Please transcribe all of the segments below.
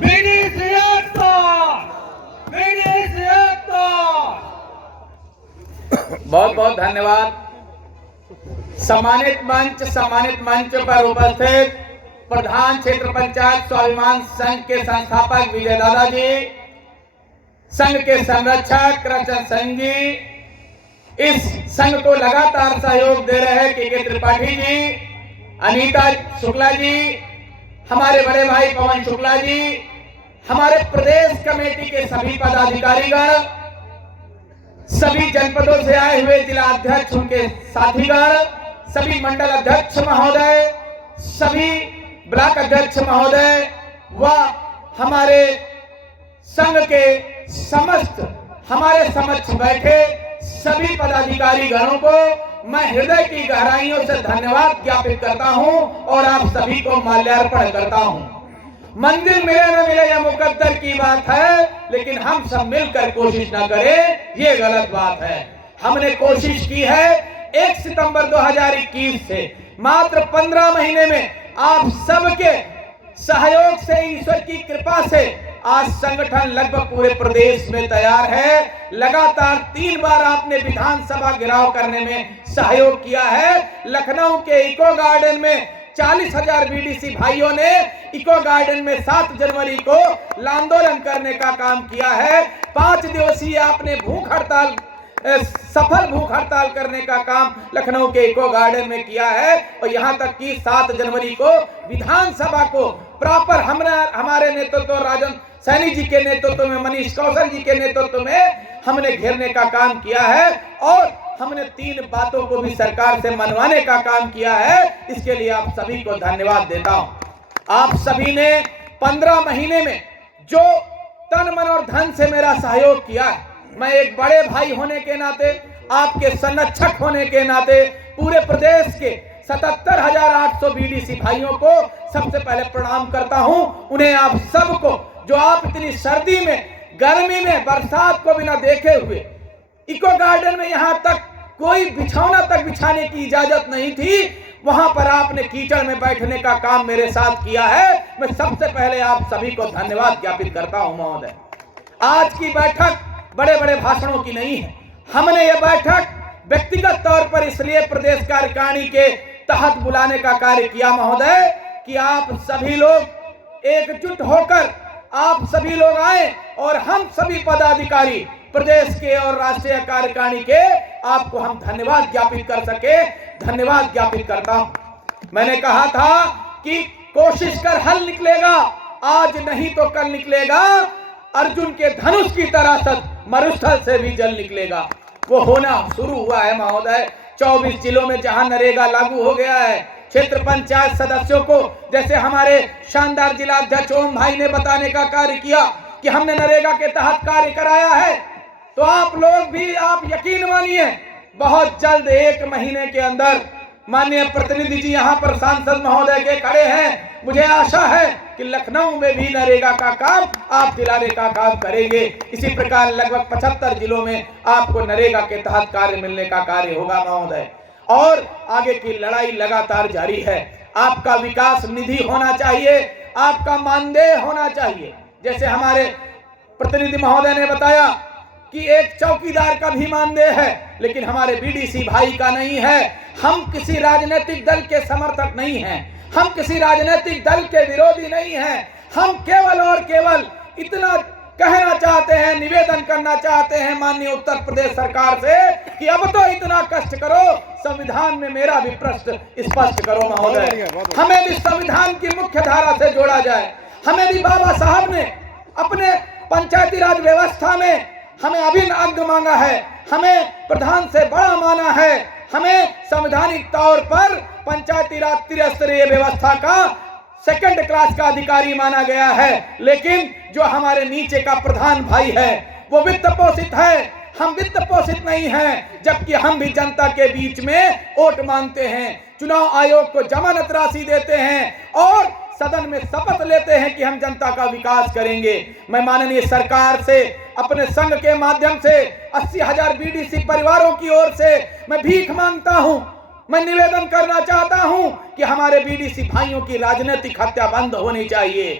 BDC एकता, BDC एकता। बहुत बहुत धन्यवाद। सम्मानित मंच पर उपस्थित प्रधान क्षेत्र पंचायत स्वाभिमान संघ के संस्थापक विजय दादा जी, संघ के संरक्षक कृष्ण सिंह जी, इस संघ को लगातार सहयोग दे रहे के त्रिपाठी जी, अनीता शुक्ला जी, हमारे बड़े भाई पवन शुक्ला जी, हमारे प्रदेश कमेटी के सभी पदाधिकारीगण, सभी जनपदों से आए हुए जिला अध्यक्ष उनके साथीगण, सभी मंडल अध्यक्ष महोदय, सभी ब्लॉक अध्यक्ष महोदय व हमारे संघ के समस्त हमारे समक्ष बैठे सभी पदाधिकारी गणों को मैं हृदय की गहराइयों से धन्यवाद ज्ञापित करता हूं और आप सभी को माल्यार्पण करता हूं। मंदिर मिले न मिले यह मुकद्दर की बात है, लेकिन हम सब मिलकर कोशिश न करें ये गलत बात है। हमने कोशिश की है 1 सितंबर 2021 से मात्र 15 महीने में आप सबके सहयोग से, ईश्वर की कृपा से आज संगठन लगभग पूरे प्रदेश में तैयार है। लगातार 3 बार आपने विधानसभा घेराव करने में सहयोग किया है। लखनऊ के इको गार्डन में 40,000 बीडीसी भाइयों ने इको गार्डन में 7 जनवरी को आंदोलन करने का काम किया है। 5 दिवसीय आपने भूख हड़ताल, सफल भूख हड़ताल करने का काम लखनऊ के इको गार्डन में किया है और यहां तक कि 7 जनवरी को विधानसभा को प्रॉपर हमारे नेतृत्व, राजन सैनी जी के नेतृत्व में, मनीष कौशल जी के नेतृत्व में हमने घेरने का काम किया है और हमने 3 बातों को भी सरकार से मनवाने का काम किया है। इसके लिए आप सभी को धन्यवाद देता हूं। आप सभी ने 15 महीने में जो तन मन और धन से मेरा सहयोग किया है, मैं एक बड़े भाई होने के नाते, आपके संरक्षक होने के नाते पूरे प्रदेश के 77,800 बीडीसी भाइयों को सबसे पहले प्रणाम करता हूं। उन्हें आप सबको, जो आप इतनी सर्दी में, गर्मी में, बरसात को बिना देखे हुए इको गार्डन में यहां तक कोई बिछौना तक बिछाने की इजाजत नहीं थी, वहां पर आपने कीचड़ में बैठने का काम मेरे साथ किया है। मैं सबसे पहले आप सभी को धन्यवाद ज्ञापित करता हूं महोदय। आज की बैठक बड़े बड़े भाषणों की नहीं है। हमने यह बैठक व्यक्तिगत तौर पर इसलिए प्रदेश कार्यकारिणी के तहत बुलाने का कार्य किया महोदय कि आप सभी लोग एकजुट होकर आप सभी लोग आए और हम सभी पदाधिकारी प्रदेश के और राष्ट्रीय कार्यकारिणी के आपको हम धन्यवाद ज्ञापित कर सके। धन्यवाद ज्ञापित करता हूं। मैंने कहा था कि कोशिश कर हल निकलेगा, आज नहीं तो कल निकलेगा। अर्जुन के धनुष की तरह मरुस्थल से भी जल निकलेगा। वो होना शुरू हुआ है महोदय। 24 जिलों में जहां नरेगा लागू हो गया है, क्षेत्र पंचायत सदस्यों को, जैसे हमारे शानदार जिला अध्यक्ष ओम भाई ने बताने का कार्य किया कि हमने नरेगा के तहत कार्य कराया है, तो आप लोग भी, आप यकीन मानिए बहुत जल्द 1 महीने के अंदर, माननीय प्रतिनिधि जी यहाँ पर सांसद महोदय के खड़े हैं, मुझे आशा है कि लखनऊ में भी नरेगा का काम आप दिलाने का काम करेंगे। इसी प्रकार लगभग 75 जिलों में आपको नरेगा के तहत कार्य मिलने का कार्य होगा महोदय। और आगे की लड़ाई लगातार जारी है। आपका विकास निधि होना चाहिए, आपका मानदेय होना चाहिए। जैसे हमारे प्रतिनिधि महोदय ने बताया कि एक चौकीदार का भी मानदेय है, लेकिन हमारे बीडीसी भाई का नहीं है। हम किसी राजनीतिक दल के समर्थक नहीं हैं, हम किसी राजनीतिक दल के विरोधी नहीं हैं। हम केवल और केवल इतना कहना चाहते हैं, निवेदन करना चाहते हैं माननीय उत्तर प्रदेश सरकार से कि अब तो इतना कष्ट करो, संविधान में मेरा भी प्रश्न स्पष्ट करो महोदय। हमें भी संविधान की मुख्य धारा से जोड़ा जाए। हमें भी बाबा साहब ने अपने पंचायती राज व्यवस्था में हमें अभिन्न अंग मांगा है, हमें प्रधान से बड़ा माना है, हमें संवैधानिक तौर पर पंचायती राज त्रिस्तरीय व्यवस्था का 2nd क्लास का अधिकारी माना गया है। लेकिन जो हमारे नीचे का प्रधान भाई है वो वित्त पोषित है, हम वित्त पोषित नहीं हैं, जबकि हम भी जनता के बीच में वोट मांगते हैं, चुनाव आयोग को जमानत राशि देते हैं और सदन में शपथ लेते हैं कि हम जनता का विकास करेंगे। मैं माननीय सरकार से, अपने संघ के माध्यम से 80,000 बीडीसी परिवारों की ओर से मैं भीख मांगता हूं, मैं निवेदन करना चाहता हूं कि हमारे बीडीसी भाइयों की राजनीतिक हत्या बंद होनी चाहिए।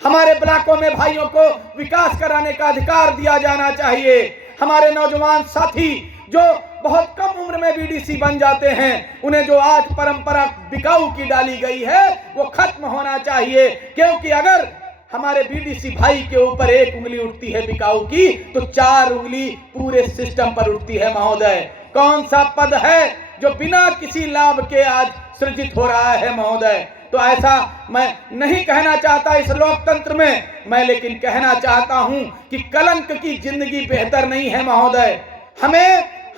हमारे ब्लॉकों में भाइयों को विकास कराने का अधिकार दिया जाना चाहिए। हमारे नौजवान साथी जो बहुत कम उम्र में बीडीसी बन जाते हैं, उन्हें जो आज परंपरा बिकाऊ की डाली गई है वो खत्म होना चाहिए। क्योंकि अगर हमारे बीडीसी भाई के ऊपर एक उंगली उठती है बिकाऊ की, तो 4 उंगली पूरे सिस्टम पर उठती है महोदय। कौन सा पद है जो बिना किसी लाभ के आज सृजित हो रहा है महोदय? तो ऐसा मैं नहीं कहना चाहता इस लोकतंत्र में, मैं लेकिन कहना चाहता हूं कि कलंक की जिंदगी बेहतर नहीं है महोदय।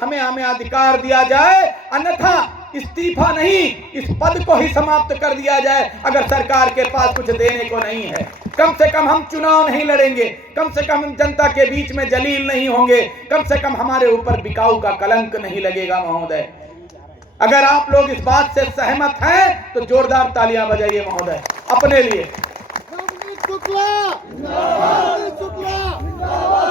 हमें अधिकार दिया जाए, अन्यथा इस्तीफा नहीं, इस पद को ही समाप्त कर दिया जाए। अगर सरकार के पास कुछ देने को नहीं है, कम से कम हम चुनाव नहीं लड़ेंगे, कम से कम हम जनता के बीच में जलील नहीं होंगे, कम से कम हमारे ऊपर बिकाऊ का कलंक नहीं लगेगा महोदय। अगर आप लोग इस बात से सहमत हैं तो जोरदार तालियां बजाइए महोदय अपने लिए।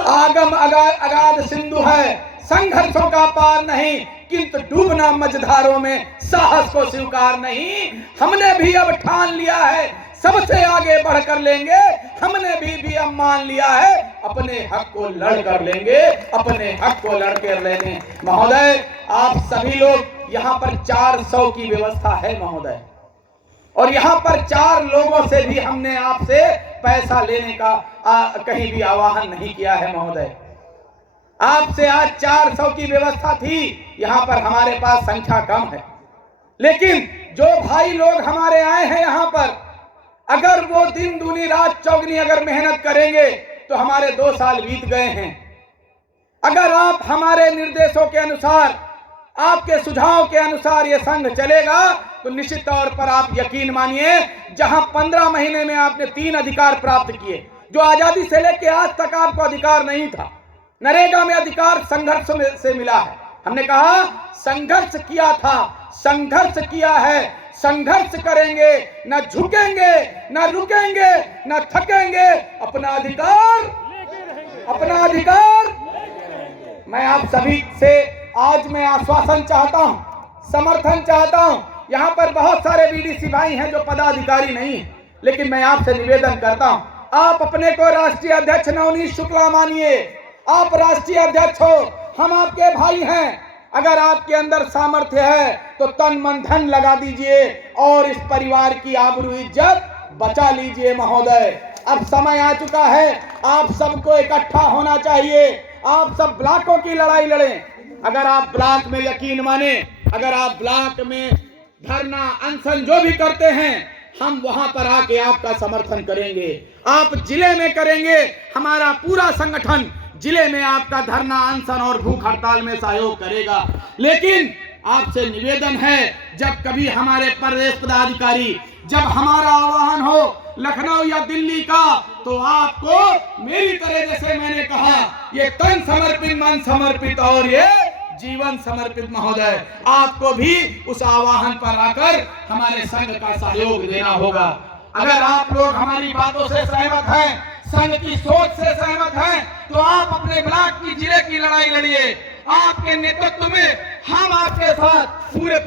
आगम अगाध सिंधु है, संघर्षों का पार नहीं, किंतु डूबना मझधारों में साहस को स्वीकार नहीं। हमने भी अब ठान लिया है, सबसे आगे बढ़कर लेंगे। हमने भी अब मान लिया है, अपने हक को लड़ कर लेंगे, अपने हक को लड़ कर लेंगे महोदय। आप सभी लोग यहाँ पर 400 की व्यवस्था है महोदय, और यहाँ पर 4 लोगों से भी हमने आपसे पैसा लेने का कहीं भी आह्वान नहीं किया है महोदय। आपसे आज 400 की व्यवस्था थी, यहाँ पर हमारे पास संख्या कम है, लेकिन जो भाई लोग हमारे आए हैं यहाँ पर, अगर वो दिन दूनी रात चौगनी अगर मेहनत करेंगे तो हमारे 2 साल बीत गए हैं। अगर आप हमारे निर्देशों के अनुसार, आपके सुझाव के अनुसार ये संघ चलेगा तो निश्चित तौर पर आप यकीन मानिए, जहां 15 महीने में आपने 3 अधिकार प्राप्त किए, जो आजादी से लेकर आज तक आपको अधिकार नहीं था। नरेगा में अधिकार संघर्ष से मिला है। हमने कहा संघर्ष किया था, संघर्ष किया है, संघर्ष करेंगे, न झुकेंगे, न रुकेंगे, न थकेंगे, अपना अधिकार मैं आप सभी से आज मैं आश्वासन चाहता हूं, समर्थन चाहता हूं। यहां पर बहुत सारे बीडीसी भाई हैं जो पदाधिकारी नहीं है, लेकिन मैं आपसे निवेदन करता हूं, आप अपने को राष्ट्रीय अध्यक्ष नवनीत शुक्ला मानिए, आप राष्ट्रीय अध्यक्ष हो, हम आपके भाई हैं। अगर आपके अंदर सामर्थ्य है तो तन मन धन लगा दीजिए और इस परिवार की आबरू इज्जत बचा लीजिए महोदय। अब समय आ चुका है, आप सबको इकट्ठा होना चाहिए, आप सब ब्लॉकों की लड़ाई लड़ें। अगर आप ब्लॉक में यकीन माने, अगर आप ब्लॉक में धरना अनशन जो भी करते हैं, हम वहां पर आके आपका समर्थन करेंगे। आप जिले में करेंगे, हमारा पूरा संगठन जिले में आपका धरना अनशन और भूख हड़ताल में सहयोग करेगा। लेकिन आपसे निवेदन है, जब कभी हमारे प्रदेश पदाधिकारी, जब हमारा आह्वान हो लखनऊ या दिल्ली का, तो आपको मेरी तरह, जैसे मैंने कहा, ये तन समर्पित, मन समर्पित और ये जीवन समर्पित महोदय, आपको भी उस आह्वान पर आकर हमारे संघ का सहयोग देना होगा। अगर आप लोग हमारी बातों से सहमत हैं, संघ की सोच से सहमत हैं, तो आप अपने ब्लॉक की, जिले की लड़ाई लड़िए। आपके नेतृत्व में हम आपके साथ पूरे